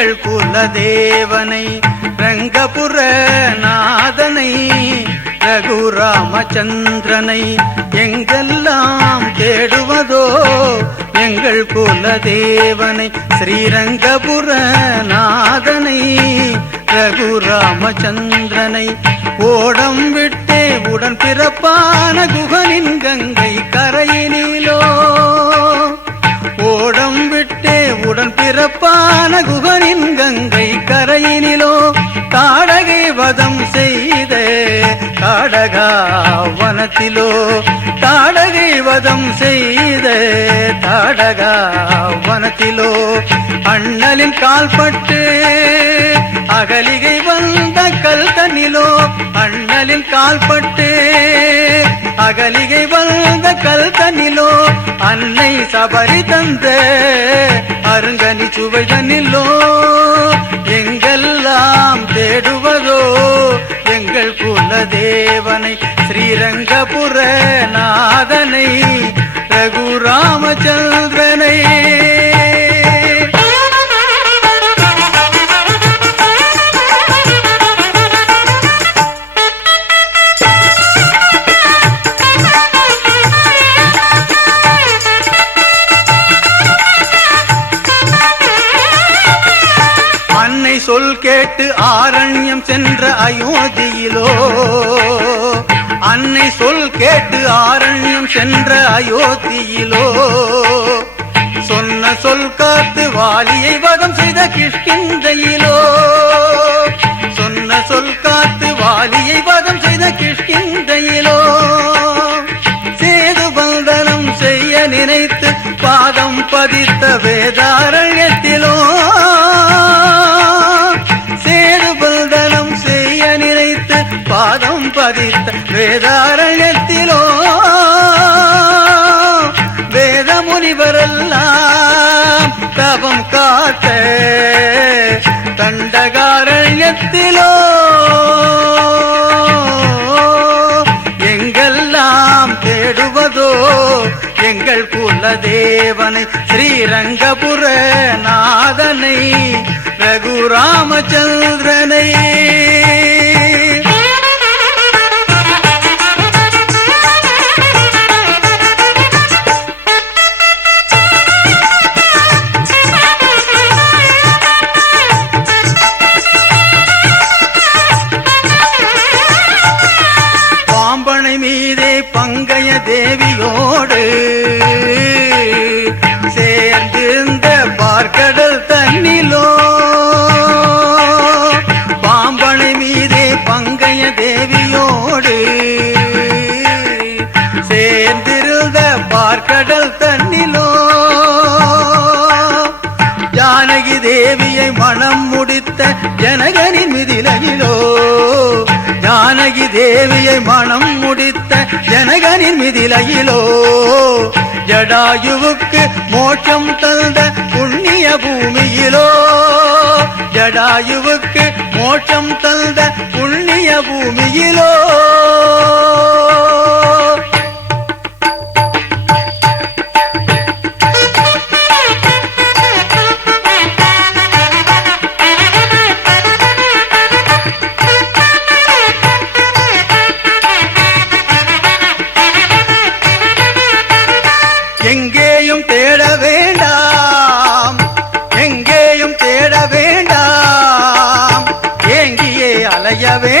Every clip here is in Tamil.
எங்கள் குலதேவனை ரங்கபுர நாதனை ரகுராமச்சந்திரனை எங்கெல்லாம் தேடுவதோ எங்கள் குலதேவனை ஸ்ரீரங்கபுர நாதனை ரகுராமச்சந்திரனை. ஓடம் விட்டே உடன் பிறப்பான குகனின் கங்கை கரையினிலோ அழகா வனத்திலோ தாடகை வதம் செய்த தாடகா வனத்திலோ அண்ணலின் கால்பட்டு அகலிகை வந்த கல் கல்கனிலோ அண்ணலின் கால்பட்டு அகலிகை வந்த கல் கல்கனிலோ அன்னை சபரி தந்த அருங்கனி சுவைதனிலோ எங்கெல்லாம் தேடுவதோ எங்கள் குலதேவனை ஸ்ரீரங்கபுர நாதனை ரகுராமச்சந்திரனை. சொல் கேட்டு ஆரண்யம் சென்ற அயோத்தியிலோ? அன்னை சொல் கேட்டு ஆரண்யம் சென்ற அயோத்தியிலோ? சொன்ன சொல் காத்து வாலியை வதம் செய்த கிஷ்கிந்தையிலோ? சொன்ன சொல் காத்து வாலியை வதம் செய்த கிஷ்கிந்தையிலோ? சேது பந்தனம் செய்ய நினைத்து பாதம் பதித்த வேதார பதித்த வேதாரண்யத்திலோ வேத முனிவரெல்லாம் தவம் காத்த தண்டகாரண்யத்திலோ எங்கெல்லாம் தேடுவதோ எங்கள் குலதேவனை ஸ்ரீரங்கபுர நாதனை ரகுராமச்சந்திர யானை மீதே பங்கைய தேவியோடு சேர்ந்திருந்த பார்க்கடல் தேவியை மனம் முடித்த ஜனகனின் மிதிலையிலோ ஜானகி தேவியை மனம் முடித்த ஜனகனின் மிதிலையிலோ ஜடாயுவுக்கு மோட்சம் தந்த புண்ணிய பூமியிலோ ஜடாயுவுக்கு மோட்சம் தந்த புண்ணிய பூமியிலோ ya ves.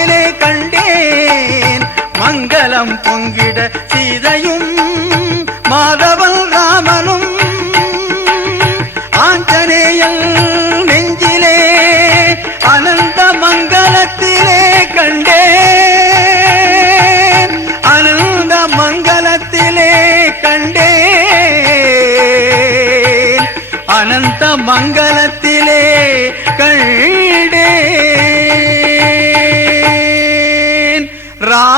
கனவிலே கண்டேன். மங்களம் பொங்கிட சீதையும் மாதவன் ராமனும். ஆஞ்சநேயல் நெஞ்சிலே அனந்த மங்களத்திலே கண்டேன். அனந்த மங்களத்திலே கண்டேன். அனந்த மங்களத்திலே கண்டேன்.